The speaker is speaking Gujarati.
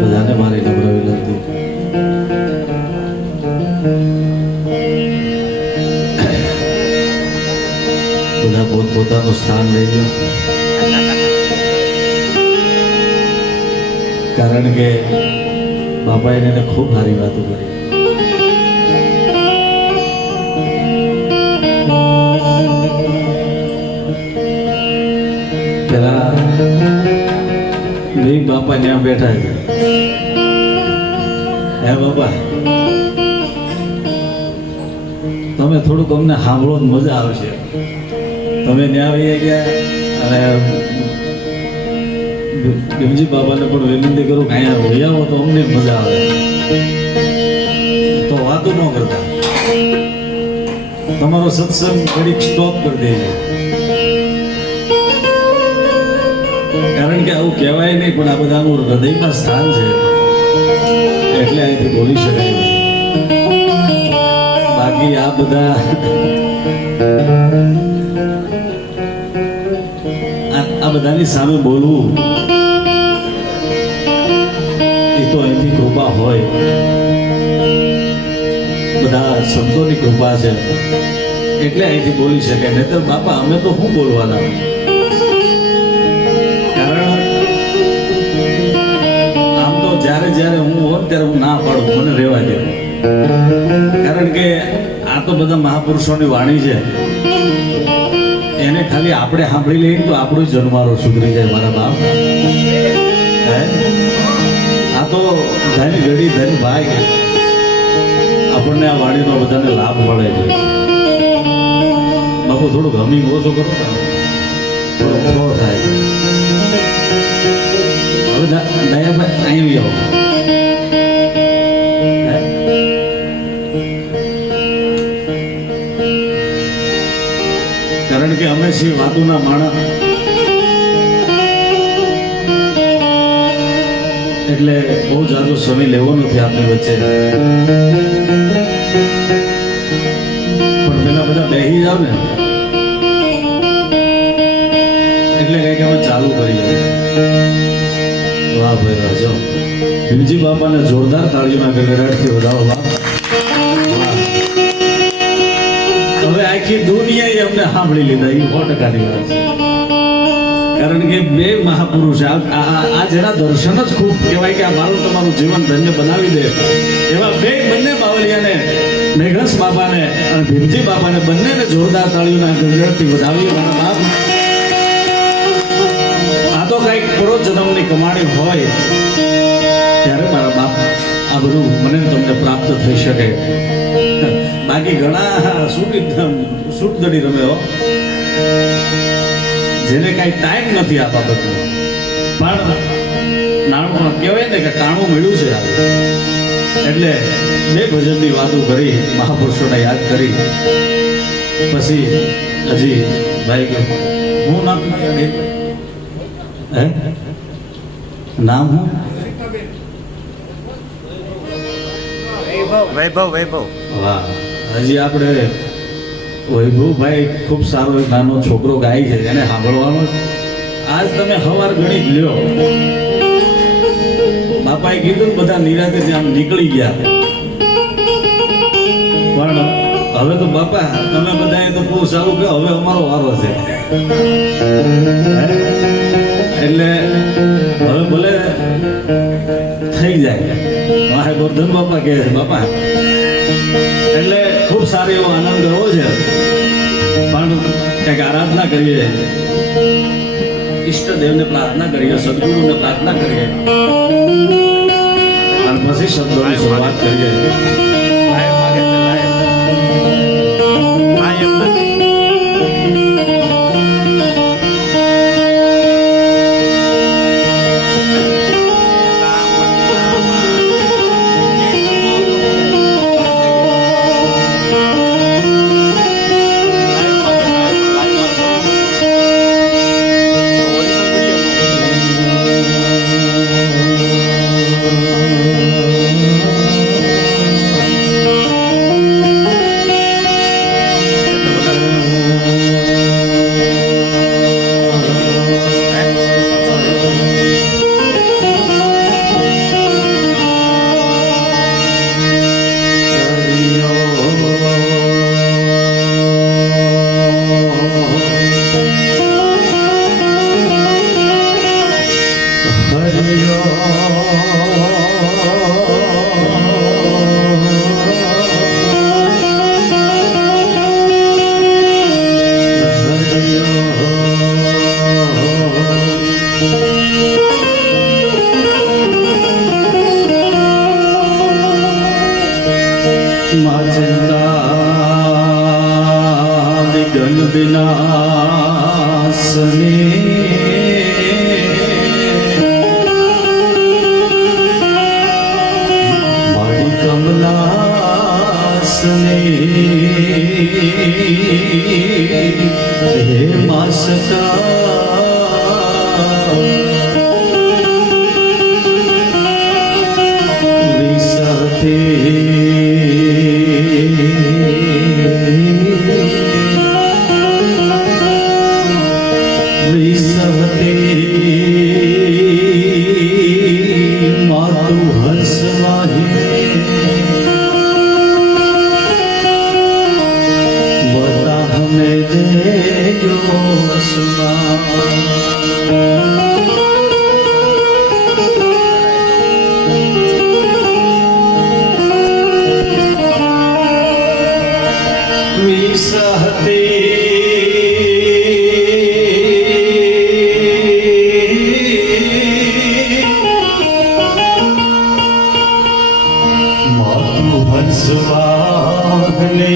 બધાને મારી નમ્ર વિનંતી, બધા પોતપોતાનું સ્થાન લઈ લો, કારણ કે બાપાએ એને ખૂબ સારી વાતો કરી. પેલા બે બાપા ત્યાં બેઠા છે. હે બાપા, તમે થોડુંક અમને સાંભળો તો મજા આવશે. તમે ત્યાં આવી ગયા અને ભીમજી બાબાને પણ વિનંતી કરું કે અહીંયા વહી આવો તો અમને મજા આવે. તો વાતો ન કરતા, તમારો સત્સંગ ઘડીક સ્ટોપ કરી દેજો, કારણ કે આવું કહેવાય નહીં, પણ આ બધાનું હૃદયમાં સ્થાન છે એટલે અહીંથી બોલી શકાય. બાકી આ બધા આ બધાની સામે બોલવું એ તો અહીંથી કૃપા હોય, બધા શબ્દોની કૃપા છે એટલે અહીંથી બોલી શકાય. નહીં તો બાપા અમે તો શું બોલવાના? જ્યારે જ્યારે હું હોઉં ત્યારે હું ના પાડું, મને રહેવા દે, કારણ કે આ તો બધા મહાપુરુષોની વાણી છે, એને ખાલી આપણે સાંભળી લઈએ તો આપણો જન્મારો સુધરી જાય. મારા બાપ, આ તો ધન ઘડી ધન ભાઈ, આપણને આ વાણીનો બધાને લાભ મળે છે. બાપુ થોડુંક હમી ઓછો કરો, થોડો ફ્લો થાય. દયાભાઈ અહીં આવો. કારણ કે અમે છીએ વાતુના માણસ, એટલે બહુ જાજો સમય લેવો નથી આપણી વચ્ચે. પણ પેલા બધા બેસી જાવ ને એટલે કઈક અમે ચાલુ કરીએ. વાહ ભાઈ વાહ, જો ભીમજી બાપાને જોરદાર તાળીઓના ગડગડાટથી વધાવો. બાપ, હવે આખી દુનિયાએ અમને સાંભળી લીધા, એ 100%ની વાત છે. કારણ કે બે મહાપુરુષ આ જેના દર્શન જ ખૂબ કહેવાય કે આ મારું તમારું જીવન ધન્ય બનાવી દે એવા બે બંને બાવળિયાને, મેઘસ બાપાને અને ભીમજી બાપાને બંનેને જોરદાર તાળીઓના ગડગડાટથી વધાવી. મારા બાપ, તો કઈક પૂર્વજન્મની કમાણી હોય ત્યારે મારા બાપ આ બધું મને તમને પ્રાપ્ત થઈ શકે. બાકી ઘણા સૂટદડી રમે હો, જેને કઈ ટાઈમ નથી આ બાબતનો, પણ નાણું કહેવાય ને કે ટાણું મળ્યું છે. એટલે બે ભજનની વાતો કરી, મહાપુરુષોને યાદ કરી, પછી હજી ભાઈ હું નામ નામ હું વૈભવ. વાહ, હજી આપણે વૈભવભાઈ ખૂબ સારો એક નાનો છોકરો ગાય છે, એને સાંભળવાનો. આજ તમે સવાર ગણી જ લ્યો, બાપાએ કીધું બધા નિરાતે ત્યાં નીકળી ગયા, પણ હવે તો બાપા તમે બધાએ તો બહુ સારું કહો, હવે અમારો વારો છે. એટલે હવે ભલે થઈ જાય, ગોરધન બાપા કહે છે બાપા એટલે ખૂબ સારો એવો આનંદ કરવો છે પણ કંઈક આરાધના કરીએ ઈષ્ટદેવને પ્રાર્થના કરીએ સદગુરુને પ્રાર્થના કરીએ અને પછી શબ્દોની શરૂઆત કરીએ વિનાશને મારી કમલાસને હે માસકા વિસતે માતું હંસવાહને